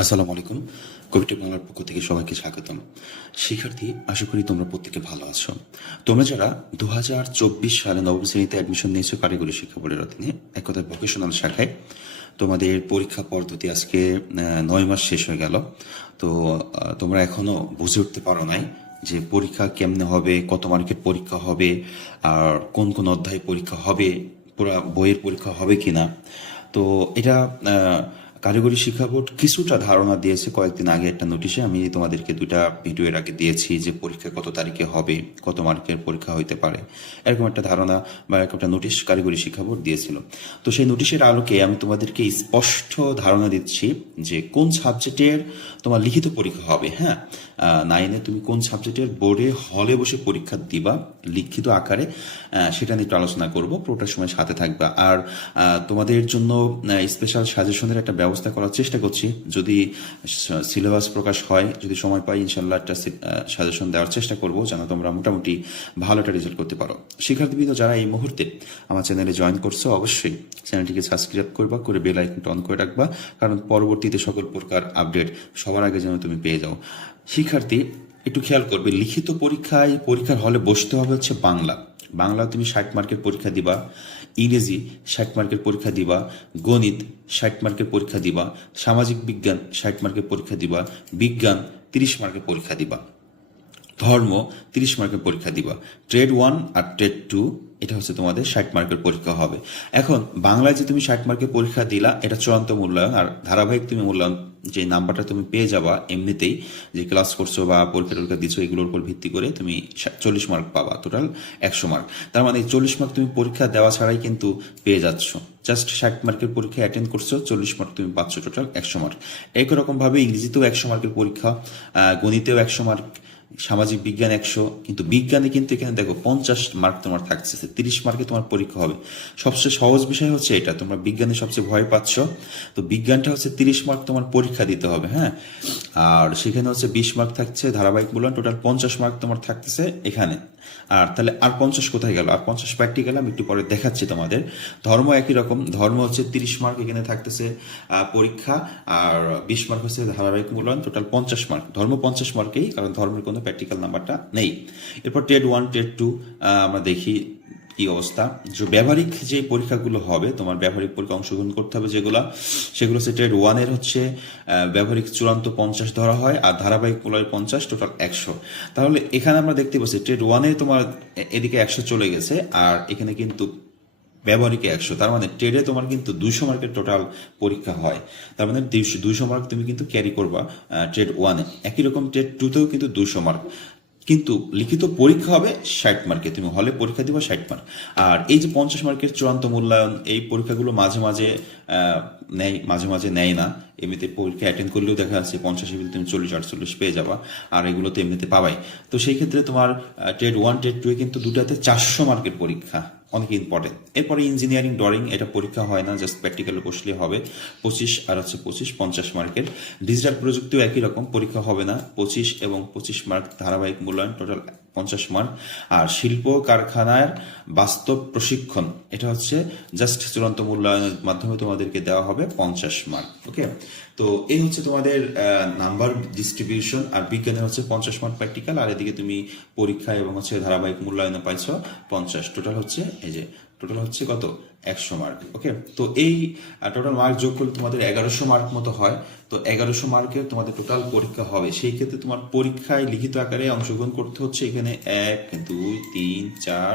আসসালামু আলাইকুম। কবিতা বাংলার পক্ষ থেকে সবাইকে স্বাগতম। শিক্ষার্থী, আশা করি তোমরা প্রত্যেকে ভালো আছো। তোমরা যারা দু হাজার চব্বিশ সালে নবম শ্রেণীতে অ্যাডমিশন নিয়েছো কারিগরি শিক্ষা বোর্ডের অধীনে, এক কথায় ভোকেশনাল শাখায়, তোমাদের পরীক্ষা পদ্ধতি আজকে নয় মাস শেষ হয়ে গেল। তো তোমরা এখনও বুঝে উঠতে পারো নাই যে পরীক্ষা কেমনে হবে, কত মার্কের পরীক্ষা হবে, আর কোন কোন অধ্যায় পরীক্ষা হবে, পুরা বইয়ের পরীক্ষা হবে কিনা। তো, এটা কারিগরি শিক্ষা বোর্ড কিছুটা ধারণা দিয়েছে। কয়েকদিন আগে একটা নোটিশে আমি তোমাদেরকে দুটা ভিডিও এর আগে দিয়েছি যে পরীক্ষা কত তারিখে হবে, কত মার্কের পরীক্ষা হইতে পারে। এরকম একটা ধারণা বা এরকম একটা নোটিশ কারিগরি শিক্ষা বোর্ড দিয়েছিল। তো সেই নোটিশের আলোকে আমি তোমাদেরকে স্পষ্ট ধারণা দিচ্ছি যে কোন সাবজেক্টের তোমার লিখিত পরীক্ষা হবে হ্যাঁ? নাইনে তুমি কোন সাবজেক্টের বোর্ডে হলে বসে পরীক্ষা দিবা, লিখিত আকারে সেটা নিয়ে একটু আলোচনা করব পুরোটার সময় সাথে থাকবা। আর তোমাদের জন্য স্পেশাল সাজেশনের একটা ব্যবস্থা করার চেষ্টা করছি। যদি সিলেবাস প্রকাশ হয়, যদি সময় পাই ইনশাল্লাহ একটা সাজেশন দেওয়ার চেষ্টা করব যেন তোমরা মোটামুটি ভালো একটা রেজাল্ট করতে পারো। শিক্ষার্থীবৃন্দ যারা এই মুহূর্তে আমার চ্যানেলে জয়েন করছ, অবশ্যই চ্যানেলটিকে সাবস্ক্রাইব করবা, করে বেল আইকনটা অন করে রাখবা, কারণ পরবর্তীতে সকল প্রকার আপডেট সবার আগে যেন তুমি পেয়ে যাও। শিক্ষার্থী, একটু খেয়াল করবে, লিখিত পরীক্ষায়, পরীক্ষার হলে বসতে হবে হচ্ছে বাংলা। বাংলা তুমি ষাট মার্কের পরীক্ষা দিবা, ইংরেজি ষাট মার্কের পরীক্ষা দিবা, গণিত ষাট মার্কের পরীক্ষা দিবা, সামাজিক বিজ্ঞান ষাট মার্কের পরীক্ষা দিবা, বিজ্ঞান তিরিশ মার্কের পরীক্ষা দিবা। ধর্ম, তিরিশ মার্কের পরীক্ষা দিবা। ট্রেড ওয়ান আর ট্রেড টু এটা হচ্ছে তোমাদের ষাট মার্কের পরীক্ষা হবে। এখন, বাংলায় যে তুমি ষাট মার্কের পরীক্ষা দিলা, এটা চূড়ান্ত মূল্যায়ন, আর ধারাবাহিক তুমি মূল্যায়ন, যে নাম্বারটা তুমি পেয়ে যাবা এমনিতেই, যে ক্লাস করছ বা পরীক্ষা টরীক্ষা দিচ্ছ এগুলোর উপর ভিত্তি করে তুমি চল্লিশ মার্ক পাবা টোটাল একশো মার্ক। তার মানে চল্লিশ মার্ক তুমি পরীক্ষা দেওয়া ছাড়াই কিন্তু পেয়ে যাচ্ছ। জাস্ট ষাট মার্কের পরীক্ষা অ্যাটেন্ড করছ, চল্লিশ মার্ক তুমি পাচ্ছ টোটাল একশো মার্ক। একই রকম ভাবে ইংরেজিতেও একশো মার্কের পরীক্ষা গণিতেও একশো মার্ক সামাজিক বিজ্ঞান একশো, কিন্তু বিজ্ঞানে কিন্তু এখানে দেখো পঞ্চাশ মার্ক তোমার থাকছে তিরিশ মার্কে তোমার পরীক্ষা হবে। সবচেয়ে সহজ বিষয় হচ্ছে এটা, তোমরা বিজ্ঞানে সবচেয়ে ভয় পাচ্ছ। তো বিজ্ঞানটা হচ্ছে তিরিশ মার্ক তোমার পরীক্ষা দিতে হবে হ্যাঁ? আর সেখানে হচ্ছে বিশ মার্ক থাকছে ধারাবাহিক মূল্যায়ন টোটাল পঞ্চাশ মার্ক তোমার থাকতেছে এখানে। আর তাহলে আর পঞ্চাশ কোথায় গেল? আর পঞ্চাশ প্র্যাকটিক্যাল আমি একটু পরে দেখাচ্ছি তোমাদের। ধর্ম একই রকম, ধর্ম হচ্ছে তিরিশ মার্ক এখানে থাকতেছে পরীক্ষা। আর বিশ মার্ক হচ্ছে ধারাবাহিক মূল্যায়ন টোটাল পঞ্চাশ মার্ক ধর্ম পঞ্চাশ মার্কেই কারণ ধর্মের কোনো প্র্যাকটিক্যাল নাম্বারটা নেই। এরপর টেড ওয়ান টেড টু আমরা দেখি কি অবস্থা। যে ব্যবহারিক যে পরীক্ষাগুলো হবে, তোমার ব্যবহারিক পরীক্ষা অংশগ্রহণ করতে হবে যেগুলো, সেগুলো হচ্ছে ট্রেড ওয়ানের হচ্ছে ব্যবহারিক চূড়ান্ত পঞ্চাশ ধরা হয় আর ধারাবাহিক মূল্যায় পঞ্চাশ টোটাল একশো। তাহলে এখানে আমরা দেখতে পাচ্ছি ট্রেড ওয়ানে তোমার এদিকে একশো চলে গেছে আর এখানে কিন্তু ব্যবহারিকে একশো। তার মানে ট্রেডে তোমার কিন্তু দুশো মার্কের টোটাল পরীক্ষা হয়। তার মানে দুইশো মার্ক তুমি কিন্তু ক্যারি করবা ট্রেড ওয়ানে একই রকম ট্রেড টুতেও কিন্তু দুশো মার্ক কিন্তু লিখিত পরীক্ষা হবে ষাট মার্কে তুমি হলে পরীক্ষা দিবা ষাট মার্ক আর এই যে পঞ্চাশ মার্কের চূড়ান্ত মূল্যায়ন, এই পরীক্ষাগুলো মাঝে মাঝে নেয় মাঝে মাঝে নেয় না। এমনিতে পরীক্ষা অ্যাটেন্ড করলেও দেখা যাচ্ছে পঞ্চাশে কিন্তু তুমি চল্লিশ, আটচল্লিশ পেয়ে যাবা। আর এগুলো তো এমনিতে পাবাই। তো সেই ক্ষেত্রে তোমার ট্রেড ওয়ান ট্রেড টু কিন্তু দুটাতে চারশো মার্কের পরীক্ষা। অনেক ইম্পর্টেন্ট এরপরে ইঞ্জিনিয়ারিং ড্রয়িং এটা পরীক্ষা হয় না জাস্ট প্র্যাকটিক্যাল বসলে হবে। পঁচিশ আর হচ্ছে পঁচিশ, পঞ্চাশ মার্কের। ডিজিটাল প্রযুক্তিও একই রকম, পরীক্ষা হবে না। পঁচিশ এবং পঁচিশ মার্ক ধারাবাহিক মূল্যায়ন টোটাল পঞ্চাশ মান। আর শিল্প কারখানার বাস্তব প্রশিক্ষণ, এটা হচ্ছে জাস্ট চূড়ান্ত মূল্যায়নের মাধ্যমে তোমাদেরকে দেওয়া হবে পঞ্চাশ মান ওকে তো এই হচ্ছে তোমাদের নাম্বার ডিস্ট্রিবিউশন আর বিজ্ঞানের হচ্ছে পঞ্চাশ মান প্র্যাকটিক্যাল আর এদিকে তুমি পরীক্ষা এবং হচ্ছে ধারাবাহিক মূল্যায়নে পাইছ পঞ্চাশ। টোটাল হচ্ছে এই যে টোটাল হচ্ছে কত? একশো মার্ক ওকে তো এই টোটাল মার্ক যোগ করলে তোমাদের এগারোশো মার্ক মতো হয়। তো এগারোশো মার্কের তোমাদের টোটাল পরীক্ষা হবে। সেই ক্ষেত্রে তোমার পরীক্ষায় লিখিত আকারে অংশগ্রহণ করতে হচ্ছে এখানে এক, দুই, তিন, চার,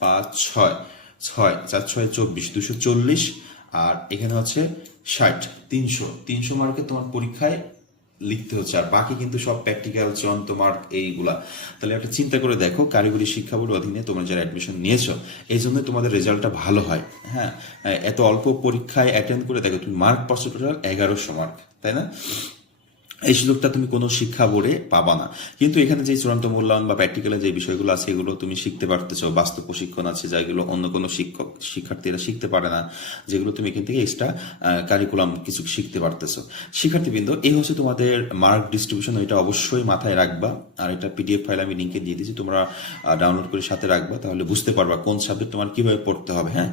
পাঁচ, ছয়। ছয়, চার, ছয়, চব্বিশ, দুশো চল্লিশ। আর এখানে হচ্ছে ষাট, তিনশো। তিনশো মার্কে তোমার পরীক্ষায় লিখতে হচ্ছে, আর বাকি কিন্তু সব প্র্যাকটিক্যাল চন্ত মার্ক এইগুলা। তাহলে একটা চিন্তা করে দেখো, কারিগরি শিক্ষা বোর্ড অধীনে তোমরা যারা অ্যাডমিশন নিয়েছো, এই জন্য তোমাদের রেজাল্টটা ভালো হয় হ্যাঁ? এত অল্প পরীক্ষায় অ্যাটেন্ড করে দেখো, তুমি মার্ক পাচ্ছ এগারোশো মার্ক তাই না? এই সুযোগটা তুমি কোনো শিক্ষা বোর্ডে পাবা না। কিন্তু এখানে যে চূড়ান্ত মূল্যায়ন বা প্র্যাকটিক্যালে যে বিষয়গুলো আছে, এগুলো তুমি শিখতে পারতেছো। বাস্তব প্রশিক্ষণ আছে যেগুলো অন্য কোনো শিক্ষক, শিক্ষার্থীরা শিখতে পারে না, যেগুলো তুমি এখান থেকে এক্সট্রা কারিকুলাম কিছু শিখতে পারতেছো। শিক্ষার্থীবৃন্দ, এই হচ্ছে তোমাদের মার্ক ডিস্ট্রিবিউশন এটা অবশ্যই মাথায় রাখবা। আর এটা পিডিএফ ফাইল আমি লিঙ্কে দিয়ে দিয়েছি, তোমরা ডাউনলোড করে সাথে রাখবা, তাহলে বুঝতে পারবা কোন সাবজেক্ট তোমার কীভাবে পড়তে হবে হ্যাঁ?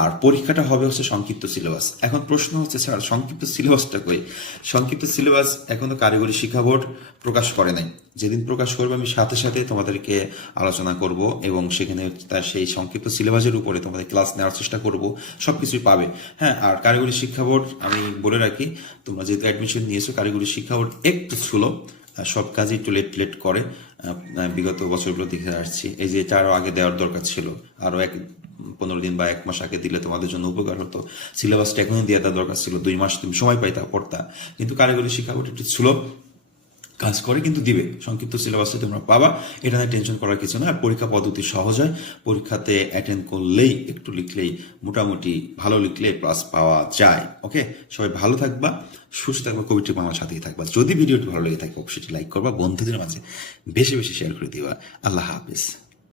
আর পরীক্ষাটা হবে হচ্ছে সংক্ষিপ্ত সিলেবাস এখন প্রশ্ন হচ্ছে, স্যার, সংক্ষিপ্ত সিলেবাসটা কই? সংক্ষিপ্ত সিলেবাস এখনও কারিগরি শিক্ষা বোর্ড প্রকাশ করে নাই। যেদিন প্রকাশ করবে আমি সাথে সাথে তোমাদেরকে আলোচনা করব এবং সেখানে তার সেই সংক্ষিপ্ত সিলেবাসের উপরে তোমাদের ক্লাস নেওয়ার চেষ্টা করব, সবকিছুই পাবে। হ্যাঁ আর কারিগরি শিক্ষা বোর্ড আমি বলে রাখি, তোমরা যেহেতু অ্যাডমিশন নিয়েছো, কারিগরি শিক্ষা বোর্ড একটু স্লো সব কাজই একটু লেট লেট করে। বিগত বছরগুলো দেখে আসছি। এই যে এটা আরও আগে দেওয়ার দরকার ছিল। আরও এক পনেরো দিন বা এক মাস আগে দিলে তোমাদের জন্য উপকার হতো। সিলেবাসটা এখনই দিয়ে দেওয়ার দরকার ছিল। দুই মাস তুমি সময় পাইতা, পড়তা। কিন্তু কারিগরি শিক্ষা একটু স্লো কাজ করে, কিন্তু দিবে। সংক্ষিপ্ত সিলেবাসে তোমরা পাবা। এটা নিয়ে টেনশন করার কিছু না। আর পরীক্ষা পদ্ধতি সহজ হয়। পরীক্ষাতে অ্যাটেন্ড করলেই, একটু লিখলেই মোটামুটি ভালো লিখলে প্লাস পাওয়া যায়। ওকে সবাই ভালো থাকবা, সুস্থ থাকবা কবিটি আমার সাথেই থাকবা। যদি ভিডিওটি ভালো লেগে থাকে, অবশ্যই লাইক করবা। বন্ধুদের মাঝে বেশি বেশি শেয়ার করে দিবা। আল্লাহ হাফিজ।